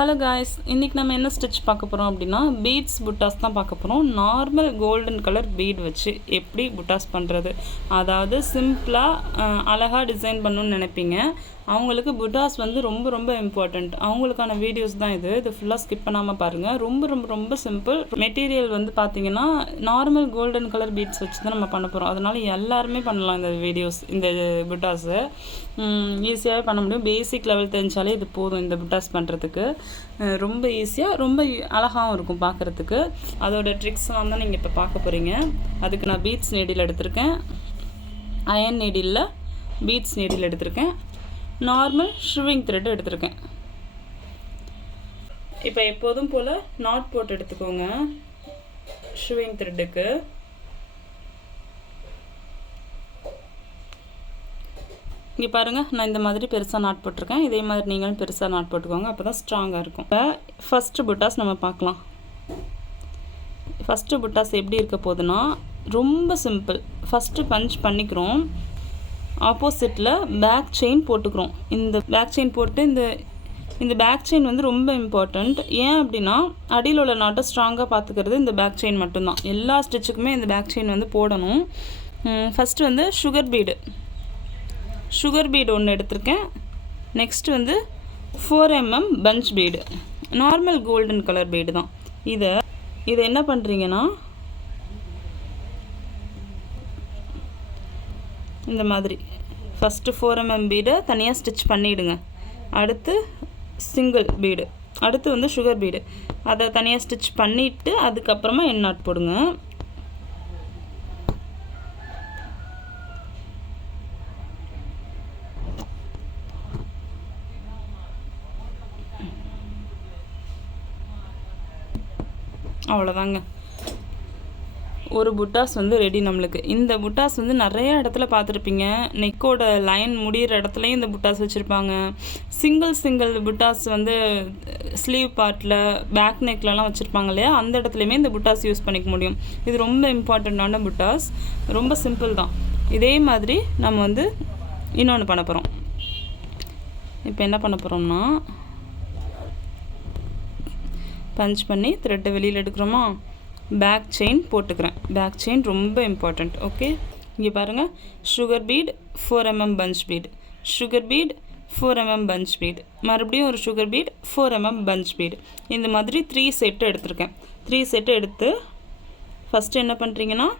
Hello guys, இன்றைக்கி நம்ம என்ன ஸ்டிச் பார்க்க போகிறோம் அப்படின்னா பீட்ஸ் புட்டாஸ் தான் பார்க்க போகிறோம். நார்மல் கோல்டன் கலர் பீட் வச்சு எப்படி புட்டாஸ் பண்ணுறது, அதாவது சிம்பிளாக அழகாக டிசைன் பண்ணணுன்னு நினைப்பீங்க. அவங்களுக்கு புட்டாஸ் வந்து ரொம்ப ரொம்ப இம்பார்ட்டண்ட். அவங்களுக்கான வீடியோஸ் தான் இது ஃபுல்லாக ஸ்கிப் பண்ணாமல் பாருங்கள். ரொம்ப ரொம்ப ரொம்ப சிம்பிள். மெட்டீரியல் வந்து பார்த்திங்கன்னா நார்மல் கோல்டன் கலர் பீட்ஸ் வச்சு தான் நம்ம பண்ண போகிறோம். அதனால் எல்லாருமே பண்ணலாம் இந்த வீடியோஸ். இந்த புட்டாஸு ஈஸியாகவே பண்ண முடியும். பேசிக் லெவல் தெரிஞ்சாலே இது போதும் இந்த புட்டாஸ் பண்ணுறதுக்கு. ரொம்ப ஈஸியாக ரொம்ப அழகாகவும் இருக்கும் பார்க்குறதுக்கு. அதோட ட்ரிக்ஸ்லாம் தான் நீங்கள் இப்போ பார்க்க போகிறீங்க. அதுக்கு நான் பீட்ஸ் நீடில் எடுத்திருக்கேன், அயன் நீடில் பீட்ஸ் நீடில் எடுத்திருக்கேன், நார்மல் ஷூவிங் த்ரெட் எடுத்திருக்கேன். இப்போ எப்போதும் போல் நாட் போட்டு எடுத்துக்கோங்க ஷூவிங் த்ரெட்டுக்கு. இங்கே பாருங்கள், நான் இந்த மாதிரி பெருசாக நாட் போட்டிருக்கேன். இதே மாதிரி நீங்களும் பெருசாக நாட் போட்டுக்கோங்க, அப்போ தான் ஸ்ட்ராங்காக இருக்கும். இப்போ ஃபஸ்ட்டு புட்டாஸ் நம்ம பார்க்கலாம். ஃபஸ்ட்டு புட்டாஸ் எப்படி இருக்க போகுதுன்னா ரொம்ப சிம்பிள். ஃபஸ்ட்டு பஞ்ச் பண்ணிக்கிறோம், ஆப்போசிட்டில் பேக் செயின் போட்டுக்கிறோம். இந்த பேக் செயின் போட்டு இந்த பேக் செயின் வந்து ரொம்ப இம்பார்ட்டண்ட். ஏன் அப்படின்னா அடியில் உள்ள நாட்டை ஸ்ட்ராங்காக பார்த்துக்கிறது இந்த பேக் செயின் மட்டும்தான். எல்லா ஸ்டிச்சுக்குமே இந்த பேக் செயின் வந்து போடணும். ஃபஸ்ட்டு வந்து சுகர் பீடு ஒன்று எடுத்திருக்கேன். நெக்ஸ்ட்டு வந்து 4mm punch bead, normal golden colour bead தான். இதை என்ன பண்ணுறீங்கன்னா இந்த மாதிரி ஃபஸ்ட்டு 4mm பீடை தனியாக ஸ்டிச் பண்ணிவிடுங்க. அடுத்து சிங்கிள் பீடு, அடுத்து வந்து சுகர் பீடு, அதை தனியாக ஸ்டிச் பண்ணிவிட்டு அதுக்கப்புறமா என் நாட் போடுங்க. அவ்வளோதாங்க, ஒரு புட்டாஸ் வந்து ரெடி நம்மளுக்கு. இந்த புட்டாஸ் வந்து நிறைய இடத்துல பார்த்துருப்பீங்க. நெக்கோட லைன் முடிகிற இடத்துலையும் இந்த புட்டாஸ் வச்சுருப்பாங்க. சிங்கிள் புட்டாஸ் வந்து ஸ்லீவ் பார்ட்டில் பேக் நெக்லலாம் வச்சுருப்பாங்க இல்லையா, அந்த இடத்துலையுமே இந்த புட்டாஸ் யூஸ் பண்ணிக்க முடியும். இது ரொம்ப இம்பார்ட்டண்ட்டான புட்டாஸ், ரொம்ப சிம்பிள் தான். இதே மாதிரி நம்ம வந்து இன்னொன்று பண்ண போகிறோம். இப்போ என்ன பண்ண போகிறோம்னா பஞ்ச் பண்ணி த்ரெட்டை வெளியில் எடுக்கிறோமா, பேக் செயின் போட்டுக்கிறேன். பேக் செயின் ரொம்ப இம்பார்ட்டண்ட். ஓகே, இங்கே பாருங்கள், sugar bead 4mm punch bead, sugar bead 4mm punch bead, மறுபடியும் ஒரு sugar bead 4mm punch beat. இந்த மாதிரி 3 செட்டு எடுத்திருக்கேன். 3 செட்டு எடுத்து ஃபஸ்ட்டு என்ன பண்ணுறீங்கன்னா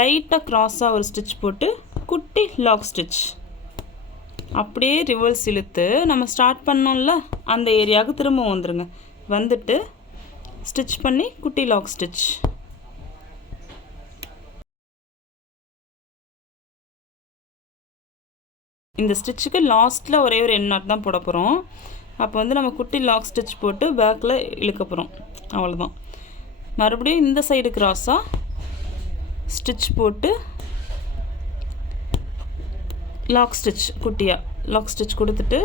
லைட்டாக க்ராஸாக ஒரு ஸ்டிச் போட்டு குட்டி லாக் ஸ்டிச், அப்படியே ரிவர்ஸ் இழுத்து நம்ம ஸ்டார்ட் பண்ணோம்ல அந்த ஏரியாவுக்கு திரும்ப வந்துடுங்க. வந்துட்டு ஸ்டிச் பண்ணி குட்டி லாக் ஸ்டிச். இந்த ஸ்டிச்சுக்கு லாஸ்ட்டில் ஒரே ஒரு எண்ட் நாட் தான் போட போகிறோம். அப்போ வந்து நம்ம குட்டி லாக் ஸ்டிச் போட்டு பேக்கில் இழுக்க போகிறோம். அவ்வளோதான். மறுபடியும் இந்த சைடு கிராஸாக ஸ்டிச் போட்டு லாக் ஸ்டிச், குட்டியாக லாக் ஸ்டிச் கொடுத்துட்டு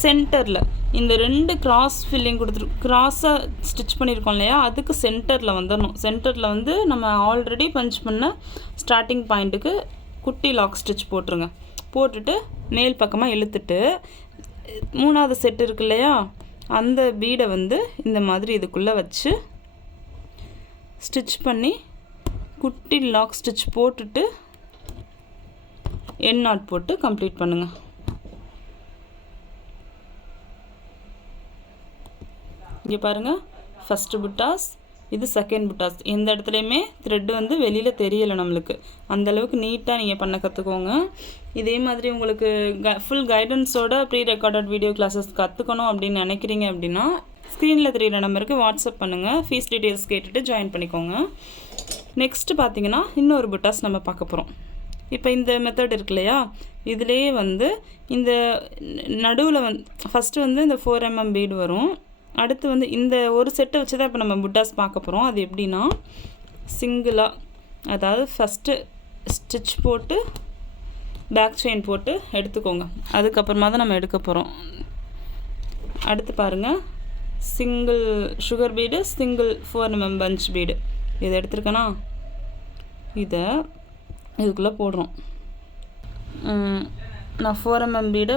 சென்டரில் இந்த 2 கிராஸ் ஃபில்லிங் கிராஸாக ஸ்டிச் பண்ணியிருக்கோம் இல்லையா, அதுக்கு சென்டரில் வந்துடணும். சென்டரில் வந்து நம்ம ஆல்ரெடி பஞ்ச் பண்ண ஸ்டார்டிங் பாயிண்ட்டுக்கு குட்டி லாக் ஸ்டிச் போட்டுருங்க. போட்டுட்டு மேல் பக்கமாக இழுத்துட்டு 3வது செட் இருக்கு இல்லையா, அந்த பீடை வந்து இந்த மாதிரி இதுக்குள்ளே வச்சு ஸ்டிச் பண்ணி குட்டி லாக் ஸ்டிச் போட்டுட்டு எண்ட் நாட் போட்டு கம்ப்ளீட் பண்ணுங்கள். இங்கே பாருங்கள், ஃபஸ்ட்டு புட்டாஸ், இது செகண்ட் புட்டாஸ். எந்த இடத்துலையுமே த்ரெட்டு வந்து வெளியில் தெரியலை நம்மளுக்கு. அந்தளவுக்கு நீட்டாக நீங்கள் பண்ண கற்றுக்கோங்க. இதே மாதிரி உங்களுக்கு ஃபுல் கைடன்ஸோட ப்ரீ ரெக்கார்டட் வீடியோ கிளாஸஸ் கற்றுக்கணும் அப்படின்னு நினைக்கிறீங்க அப்படின்னா ஸ்க்ரீனில் தெரியிற நம்பருக்கு வாட்ஸ்அப் பண்ணுங்கள். ஃபீஸ் டீட்டெயில்ஸ் கேட்டுட்டு ஜாயின் பண்ணிக்கோங்க. நெக்ஸ்ட்டு பார்த்தீங்கன்னா இன்னொரு புட்டாஸ் நம்ம பார்க்க போகிறோம். இப்போ இந்த மெத்தட் இருக்கு இல்லையா, இதிலே வந்து இந்த நடுவில் ஃபஸ்ட்டு வந்து இந்த 4mm பீடு வரும். அடுத்து வந்து இந்த ஒரு செட்டை வச்சு தான் இப்போ நம்ம புட்டாஸ் பார்க்க போகிறோம். அது எப்படின்னா சிங்கிளாக, அதாவது ஃபஸ்ட்டு ஸ்டிச் போட்டு பேக் செயின் போட்டு எடுத்துக்கோங்க. அதுக்கப்புறமா தான் நம்ம எடுக்க போகிறோம். அடுத்து பாருங்கள், single sugar bead, single 4mm punch bead. இதை எடுத்துருக்கேன்னா இதை இதுக்குள்ளே போடுறோம். நான் 4mm பீடை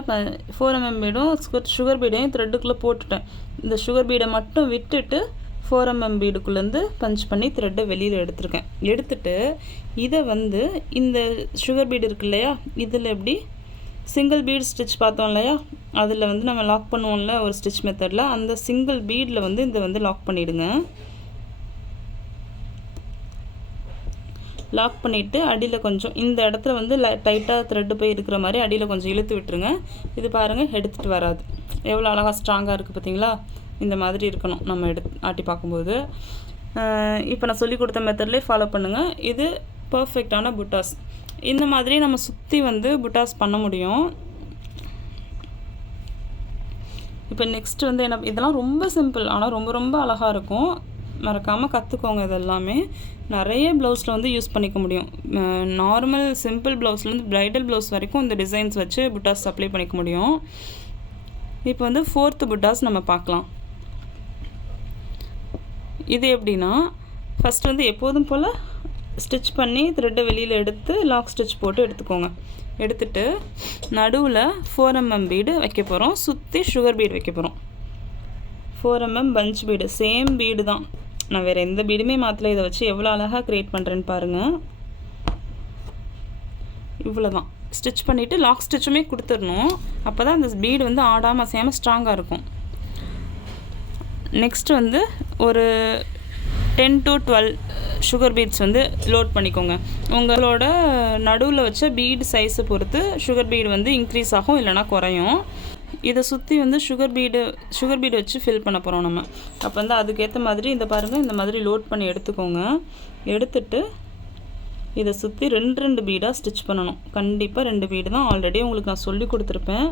4mm பீடும் சுகர் பீடையும் த்ரெட்டுக்குள்ளே போட்டுட்டேன். இந்த சுகர் பீடை மட்டும் விட்டுட்டு 4mm பீடுக்குள்ளேருந்து பஞ்ச் பண்ணி த்ரெட்டை வெளியில் எடுத்துருக்கேன். எடுத்துட்டு இதை வந்து இந்த சுகர் பீடு இருக்கு இல்லையா, இதில் எப்படி சிங்கிள் பீட் ஸ்டிச் பார்த்தோம் இல்லையா, அதில் வந்து நம்ம லாக் பண்ணுவோம்ல ஒரு ஸ்டிச் மெத்தடில், அந்த சிங்கிள் பீடில் வந்து இதை வந்து லாக் பண்ணிவிடுங்க. லாக் பண்ணிவிட்டு அடியில் கொஞ்சம் இந்த இடத்துல வந்து டைட்டாக த்ரெட்டு போய் இருக்கிற மாதிரி அடியில் கொஞ்சம் இழுத்து விட்டுருங்க. இது பாருங்கள், எடுத்துகிட்டு வராது. எவ்வளோ அழகாக ஸ்ட்ராங்காக இருக்குது பார்த்தீங்களா? இந்த மாதிரி இருக்கணும் நம்ம ஆட்டி பார்க்கும்போது. இப்போ நான் சொல்லி கொடுத்த மெத்தட்லேயே ஃபாலோ பண்ணுங்கள். இது பர்ஃபெக்டான புட்டாஸ். இந்த மாதிரி நம்ம சுற்றி வந்து புட்டாஸ் பண்ண முடியும். இப்போ நெக்ஸ்ட் வந்து என்ன, இதெல்லாம் ரொம்ப சிம்பிள், ஆனால் ரொம்ப ரொம்ப அழகாக இருக்கும். மறக்காமல் கற்றுக்கோங்க. இதெல்லாமே நிறைய ப்ளவுஸில் வந்து யூஸ் பண்ணிக்க முடியும். நார்மல் சிம்பிள் ப்ளவுஸ்லேருந்து ப்ரைடல் ப்ளவுஸ் வரைக்கும் இந்த டிசைன்ஸ் வச்சு புட்டாஸ் அப்ளை பண்ணிக்க முடியும். இப்போ வந்து 4th புட்டாஸ் நம்ம பார்க்கலாம். இது எப்படின்னா, ஃபஸ்ட் வந்து எப்போதும் போல் ஸ்டிச் பண்ணி த்ரெட்டை வெளியில் எடுத்து லாக் ஸ்டிச் போட்டு எடுத்துக்கோங்க. எடுத்துட்டு நடுவில் 4mm பீடு வைக்க போகிறோம். சுற்றி சுகர் பீடு வைக்க போகிறோம். 4mm punch bead, same bead தான். நான் வேறு எந்த பீடுமே மாற்றலை. இதை வச்சு எவ்வளோ அழகாக க்ரியேட் பண்ணுறேன்னு பாருங்கள். இவ்வளோ தான். ஸ்டிச் பண்ணிவிட்டு லாக் ஸ்டிச்சுமே கொடுத்துடணும். அப்போ தான் அந்த பீடு வந்து ஆடாமல் அசையாமல் ஸ்ட்ராங்காக இருக்கும். நெக்ஸ்ட் வந்து ஒரு 10 to 12 சுகர் பீட்ஸ் வந்து லோட் பண்ணிக்கோங்க. உங்களோட நடுவில் வச்ச பீடு சைஸை பொறுத்து சுகர் பீடு வந்து இன்க்ரீஸ் ஆகும், இல்லைனா குறையும். இதை சுற்றி வந்து சுகர் பீடு வச்சு ஃபில் பண்ண போகிறோம் நம்ம. அப்போ வந்து அதுக்கேற்ற மாதிரி இந்த பாருங்கள், இந்த மாதிரி லோட் பண்ணி எடுத்துக்கோங்க. எடுத்துட்டு இதை சுற்றி 2 பீடாக ஸ்டிச் பண்ணணும். கண்டிப்பாக 2 பீடு தான். ஆல்ரெடி உங்களுக்கு நான் சொல்லி கொடுத்துருப்பேன்.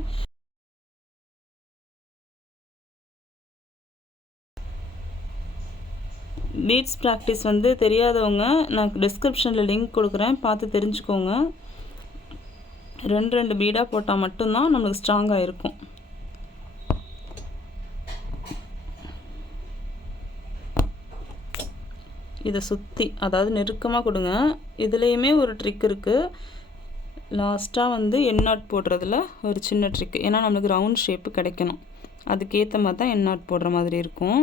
பீட்ஸ் ப்ராக்டிஸ் வந்து தெரியாதவங்க நான் டிஸ்கிரிப்ஷனில் லிங்க் கொடுக்குறேன், பார்த்து தெரிஞ்சுக்கோங்க. 2 பீடாக போட்டால் மட்டும்தான் நம்மளுக்கு ஸ்ட்ராங்காக இருக்கும். இதை சுற்றி அதாவது நெருக்கமாக கொடுங்க. இதுலேயுமே ஒரு ட்ரிக் இருக்குது. லாஸ்ட்டாக வந்து எண்ணாட் போடுறதுல ஒரு சின்ன ட்ரிக். ஏன்னா நம்மளுக்கு ரவுண்ட் ஷேப்பு கிடைக்கணும். அதுக்கேற்ற மாதிரி தான் எண்ணாட் போடுற மாதிரி இருக்கும்.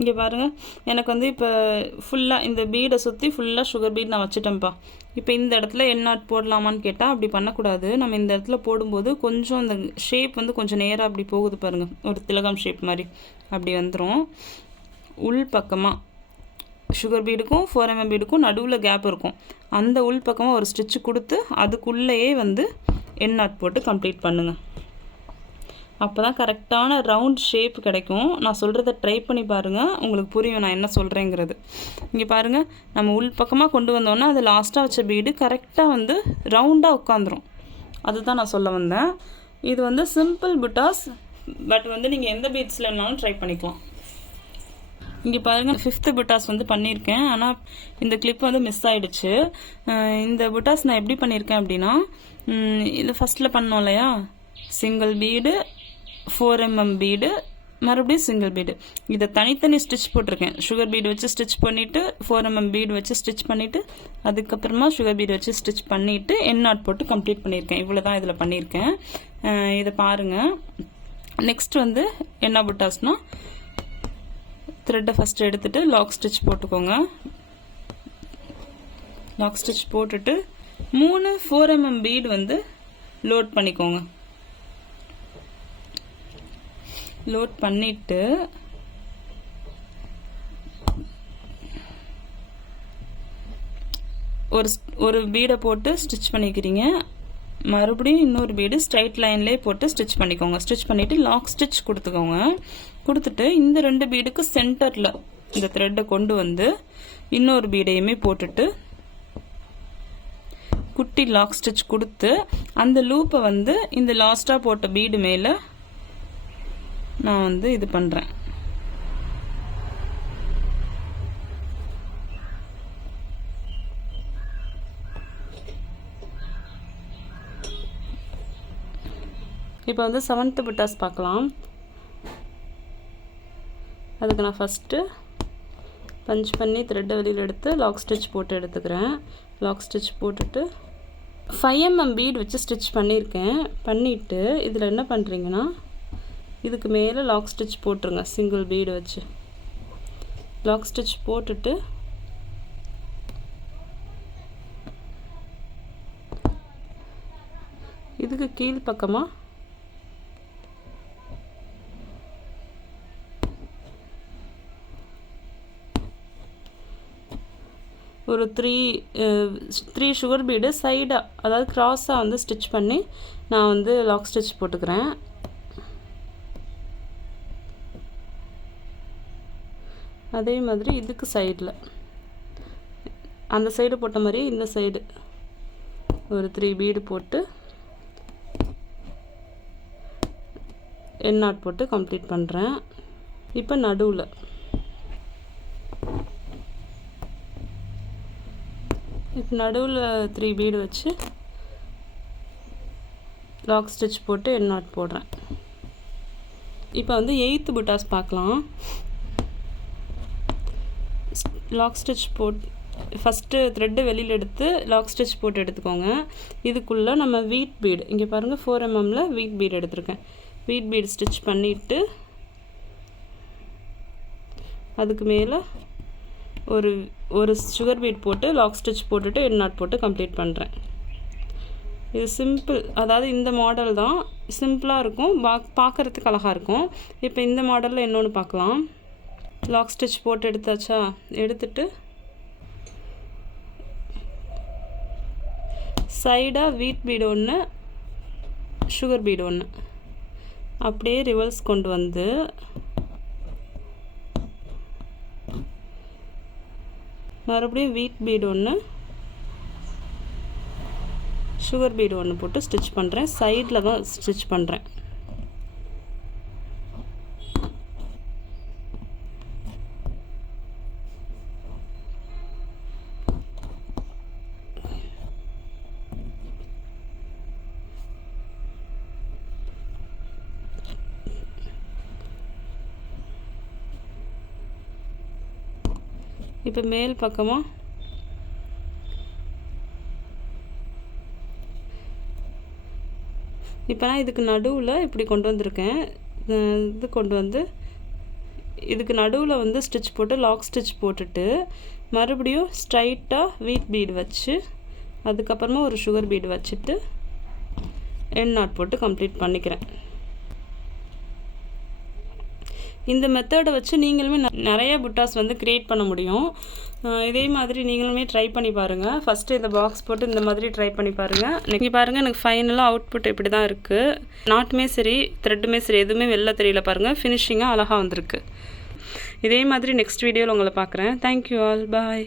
இங்கே பாருங்கள், எனக்கு வந்து இப்போ ஃபுல்லாக இந்த பீடை சுற்றி ஃபுல்லாக சுகர் பீட் நான் வச்சுட்டேன்ப்பா. இப்போ இந்த இடத்துல எண்ணாட் போடலாமான்னு கேட்டால் அப்படி பண்ணக்கூடாது. நம்ம இந்த இடத்துல போடும்போது கொஞ்சம் இந்த ஷேப் வந்து கொஞ்சம் நேராக அப்படி போகுது பாருங்கள், ஒரு திலகம் ஷேப் மாதிரி அப்படி வந்துடும். உள் பக்கமாக சுகர் பீடுக்கும் 4mm பீடுக்கும் நடுவில் கேப் இருக்கும். அந்த உள் பக்கமாக ஒரு ஸ்டிச்சு கொடுத்து அதுக்குள்ளேயே வந்து எண்ணாட் போட்டு கம்ப்ளீட் பண்ணுங்கள். அப்போ தான் கரெக்டான ரவுண்ட் ஷேப் கிடைக்கும். நான் சொல்கிறத ட்ரை பண்ணி பாருங்கள், உங்களுக்கு புரியும் நான் என்ன சொல்கிறேங்கிறது. இங்கே பாருங்கள், நம்ம உள் பக்கமாக கொண்டு வந்தோன்னா அது லாஸ்ட்டாக வச்ச பீடு கரெக்டாக வந்து ரவுண்டாக உட்காந்துரும். அதுதான் நான் சொல்ல வந்தேன். இது வந்து சிம்பிள் புட்டாஸ், பட் வந்து நீங்கள் எந்த பீட்ஸில் வேணாலும் ட்ரை பண்ணிக்கலாம். இங்கே பாருங்கள், 5th புட்டாஸ் வந்து பண்ணியிருக்கேன். ஆனால் இந்த கிளிப் வந்து மிஸ் ஆகிடுச்சு. இந்த புட்டாஸ் நான் எப்படி பண்ணியிருக்கேன் அப்படின்னா, இது ஃபஸ்ட்டில் பண்ணோம் இல்லையா, சிங்கிள் பீடு 4mm பீடு மறுபடியும் சிங்கிள் பீடு, இதை தனித்தனி ஸ்டிச் போட்டிருக்கேன். சுகர் பீடு வச்சு ஸ்டிச் பண்ணிவிட்டு 4mm பீடு வச்சு ஸ்டிச் பண்ணிவிட்டு அதுக்கப்புறமா சுகர் பீடு வச்சு ஸ்டிச் பண்ணிவிட்டு எண்ணாட் போட்டு கம்ப்ளீட் பண்ணியிருக்கேன். இவ்வளோ தான் இதில் பண்ணியிருக்கேன். இதை பாருங்கள். நெக்ஸ்ட் வந்து என்ன புட்டாஸ்னால், த்ரெட்டை ஃபஸ்ட்டு எடுத்துகிட்டு லாக் ஸ்டிச் போட்டுக்கோங்க. லாக் ஸ்டிச் போட்டுட்டு 3 4mm பீடு வந்து லோட் பண்ணிக்கோங்க. லோட் பண்ணிட்டு ஒரு பீடை போட்டு ஸ்டிச் பண்ணிக்கிறீங்க. மறுபடியும் இன்னொரு பீடு ஸ்ட்ரைட் லைன்லேயே போட்டு ஸ்டிச் பண்ணிக்கோங்க. ஸ்டிச் பண்ணிவிட்டு லாக் ஸ்டிச் கொடுத்துக்கோங்க. கொடுத்துட்டு இந்த 2 பீடுக்கு சென்டரில் இந்த த்ரெட்டை கொண்டு வந்து இன்னொரு பீடையுமே போட்டுட்டு குட்டி லாக் ஸ்டிச் கொடுத்து அந்த லூப்பை வந்து இந்த லாஸ்ட்டாக போட்ட பீடு மேலே நான் வந்து இது பண்ணுறேன். இப்போ வந்து 7th புட்டாஸ் பார்க்கலாம். அதுக்கு நான் ஃபஸ்ட்டு பஞ்ச் பண்ணி த்ரெட்டை வெளியில் எடுத்து லாக் ஸ்டிச் போட்டு எடுத்துக்கிறேன். லாக் ஸ்டிச் போட்டுட்டு 5 mm பீட் வச்சு ஸ்டிச் பண்ணியிருக்கேன். பண்ணிவிட்டு இதில் என்ன பண்ணுறீங்கன்னா இதுக்கு மேலே லாக் ஸ்டிச் போட்டுருங்க. சிங்கிள் பீடு வச்சு லாக் ஸ்டிச் போட்டுட்டு இதுக்கு கீழ் பக்கமாக ஒரு 3 சுகர் பீடு சைடாக, அதாவது க்ராஸாக வந்து ஸ்டிச் பண்ணி நான் வந்து லாக் ஸ்டிச் போட்டுக்கிறேன். அதே மாதிரி இதுக்கு சைடில் அந்த சைடு போட்ட மாதிரி இந்த சைடு ஒரு 3 பீடு போட்டு எண்ட் நாட் போட்டு கம்ப்ளீட் பண்ணுறேன். இப்போ நடுவில் நடுவில் 3 பீடு வச்சு லாக் ஸ்டிச் போட்டு எண்ட் நாட் போடுறேன். இப்போ வந்து 8th புட்டாஸ் பார்க்கலாம். லாக் ஸ்டிச் ஃபஸ்ட்டு த்ரெட்டு வெளியில் எடுத்து லாக் ஸ்டிச் போட்டு எடுத்துக்கோங்க. இதுக்குள்ளே நம்ம வீட் பீடு இங்கே பாருங்கள் 4 mmல வீட் பீடு எடுத்திருக்கேன். வீட் பீடு ஸ்டிச் பண்ணிவிட்டு அதுக்கு மேலே ஒரு சுகர் பீட் போட்டு லாக் ஸ்டிச் போட்டுட்டு எண்ட் நாட் போட்டு கம்ப்ளீட் பண்ணுறேன். இது சிம்பிள், அதாவது இந்த மாடல் தான் சிம்பிளாக இருக்கும், பார்க்குறதுக்கு அழகாக இருக்கும். இப்போ இந்த மாடலில் இன்னொன்று பார்க்கலாம். லாக் ஸ்டிச் போட்டு எடுத்தாச்சா, எடுத்துட்டு சைடாக வீட் பீடு ஒன்று சுகர் பீடு ஒன்று அப்படியே ரிவர்ஸ் கொண்டு வந்து மறுபடியும் வீட் பீடு ஒன்று சுகர் பீடு ஒன்று போட்டு ஸ்டிச் பண்ணுறேன். சைடில் தான் ஸ்டிச் பண்ணுறேன். இப்போ மேல் பக்கமாக இப்போ நான் இதுக்கு நடுவில் இப்படி கொண்டு வந்திருக்கேன். இது கொண்டு வந்து இதுக்கு நடுவில் வந்து ஸ்டிச் போட்டு லாக் ஸ்டிச் போட்டுட்டு மறுபடியும் ஸ்ட்ரைட்டாக வீட் பீடு வச்சு அதுக்கப்புறமா ஒரு சுகர் பீடு வச்சுட்டு எண்ட் நாட் போட்டு கம்ப்ளீட் பண்ணிக்கிறேன். இந்த மெத்தடை வச்சு நீங்களுமே நிறைய புட்டாஸ் வந்து க்ரியேட் பண்ண முடியும். இதே மாதிரி நீங்களுமே ட்ரை பண்ணி பாருங்கள். ஃபஸ்ட்டு இந்த பாக்ஸ் போட்டு இந்த மாதிரி ட்ரை பண்ணி பாருங்கள். நீங்கள் பாருங்கள், எனக்கு ஃபைனலாக அவுட்புட் இப்படி தான் இருக்குது. நாட்டுமே சரி த்ரெட்டுமே சரி எதுவுமே வெளில தெரியல பாருங்கள். ஃபினிஷிங்காக அழகாக வந்திருக்கு. இதே மாதிரி நெக்ஸ்ட் வீடியோவில் உங்களை பார்க்குறேன். தேங்க்யூ ஆல், பாய்.